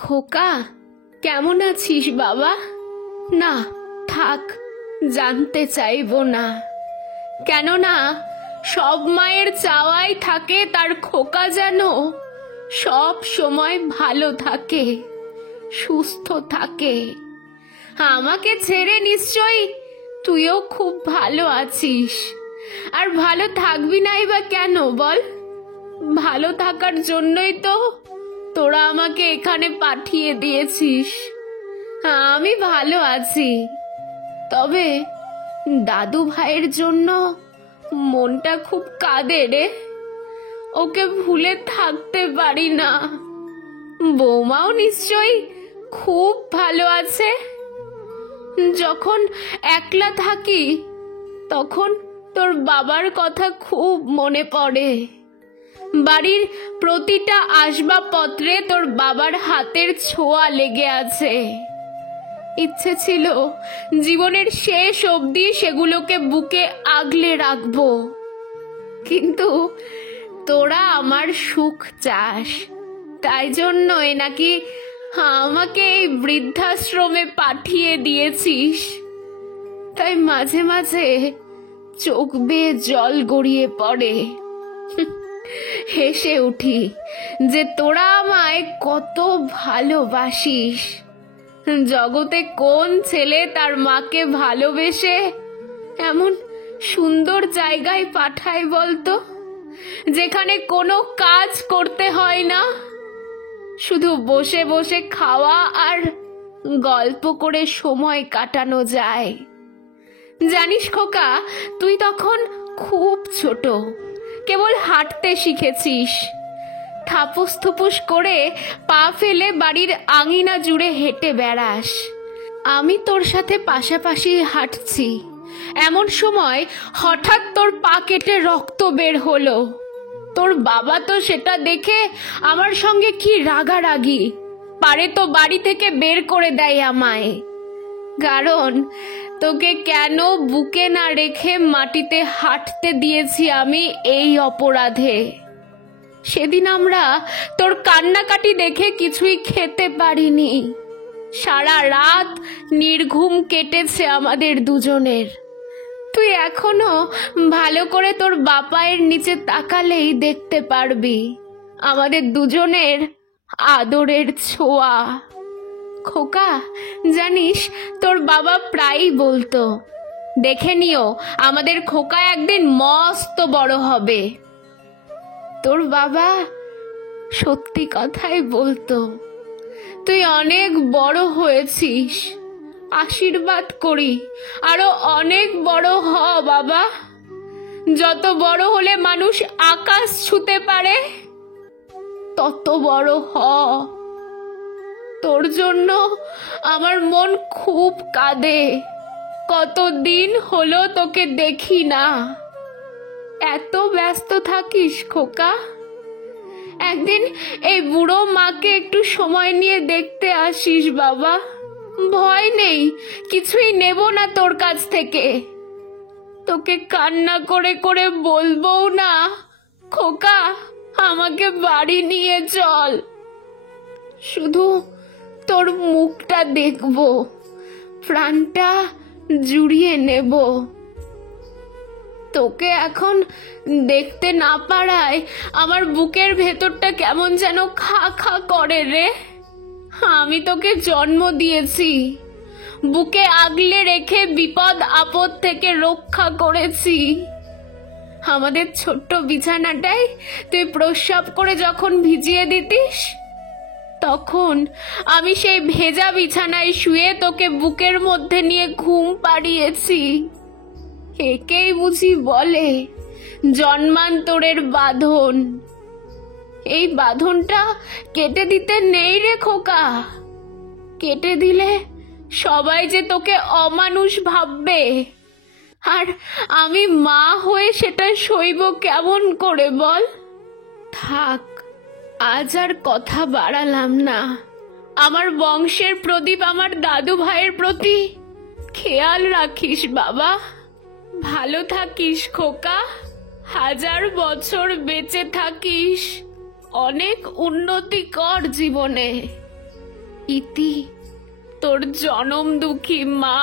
খোকা, কেমন আছিস বাবা? না, থাক, জানতে চাইবো না। কেননা সব মায়ের চাওয়াই থাকে তার খোকা যেন সব সময় ভালো থাকে, সুস্থ থাকে। আমাকে ছেড়ে নিশ্চয়ই তুইও খুব ভালো আছিস। আর ভালো থাকবি নাই বা কেন বল? ভালো থাকার জন্যই তো তোরা আমাকে এখানে পাঠিয়ে দিয়েছিস। আমি ভালো আছি, তবে দাদু ভাইয়ের জন্য মনটা খুব কাঁদে রে। ওকে ভুলে থাকতে পারি না। বৌমাও নিশ্চয়ই খুব ভালো আছে। যখন একলা থাকি তখন তোর বাবার কথা খুব মনে পড়ে। বাড়ির প্রতিটা আসবাবপত্রে তোর বাবার হাতের ছোঁয়া লেগে আছে। ইচ্ছে ছিল জীবনের শেষ অবধি সেগুলোকে বুকে আগলে রাখবো, কিন্তু তোরা আমার সুখ চাস, তাই জন্যই নাকি আমাকে এই বৃদ্ধাশ্রমে পাঠিয়ে দিয়েছিস। তাই মাঝে মাঝে চোখ বেয়ে জল গড়িয়ে পড়ে। হেসে উঠি যে তোরা আমায় কত ভালোবাসিস। জগতে কোন ছেলে তার মাকে ভালোবেসে এমন সুন্দর জায়গায় পাঠায় বলতো, যেখানে কোনো কাজ করতে হয় না, শুধু বসে বসে খাওয়া আর গল্প করে সময় কাটানো যায়। জানিস খোকা, তুই তখন খুব ছোট, কেবল হাঁটতে শিখেছিস। থাপুস থুপুস করে পা ফেলে বাড়ির আঙিনা জুড়ে হেঁটে বেড়াস। আমি তোর সাথে পাশাপাশি হাঁটছি, এমন সময় হঠাৎ তোর পা কেটে রক্ত বের হলো। তোর বাবা তো সেটা দেখে আমার সঙ্গে কি রাগারাগি, পারে তো বাড়ি থেকে বের করে দেয় আমায়। কারণ তোকে কেন বুকে না রেখে মাটিতে হাঁটতে দিয়েছি আমি এই অপরাধে। সেদিন আমরা তোর কান্নাকাটি দেখে কিছুই খেতে পারিনি। সারা রাত নির্ঘুম কেটেছে আমাদের দুজনের। তুই এখনো ভালো করে তোর বাপায়ের নিচে তাকালেই দেখতে পারবি আমাদের দুজনের আদরের ছোঁয়া। খোকা, জানিস তোর বাবা প্রায়ই বলতো, দেখে নিও আমাদের খোকা একদিন মস্ত বড় হবে। তোর বাবা সত্যি কথাই বলতো। তুই অনেক বড় হয়েছিস, আশীর্বাদ করি আরো অনেক বড় হ বাবা। যত বড় হলে মানুষ আকাশ ছুঁতে পারে তত বড় হ। তোর জন্য আমার মন খুব কাঁদে। কতদিন হলো তোকে দেখি না। এত ব্যস্ত থাকিস খোকা? একদিন এই বুড়ো মাকে একটু সময় নিয়ে দেখতে আসিস বাবা। ভয় নেই, কিছুই নেব না তোর কাছ থেকে। তোকে কান্না করে করে বলবো না, খোকা আমাকে বাড়ি নিয়ে চল। শুধু তোর মুখটা দেখবো, প্রাণটা জুড়িয়ে নেব। তোকে এখন দেখতে না পারায় আমার বুকের ভেতরটা কেমন যেন খা খা করে রে। আমি তোকে জন্ম দিয়েছি, বুকে আগলে রেখে বিপদ আপদ থেকে রক্ষা করেছি। আমাদের ছোট্ট বিছানাটায় তুই প্রস্রাব করে যখন ভিজিয়ে দিতিস, তখন আমি সেই ভেজা বিছানায় শুয়ে তোকে বুকের মধ্যে নিয়ে ঘুম পাড়িয়েছি। একেই বুঝি বলে জন্মান্তরের বাঁধন। এই বাঁধনটা কেটে দিতে নেই রে খোকা। কেটে দিলে সবাই যে তোকে অমানুষ ভাববে, আর আমি মা হয়ে সেটা সইব কেমন করে বল? থাক, আজ আর কথা বাড়ালাম না। আমার বংশের প্রদীপ আমার দাদু ভাইয়ের প্রতি খেয়াল রাখিস বাবা। ভালো থাকিস খোকা, 1000 বছর বেঁচে থাকিস, অনেক উন্নতি কর জীবনে। ইতি তোর জনম দুঃখী মা।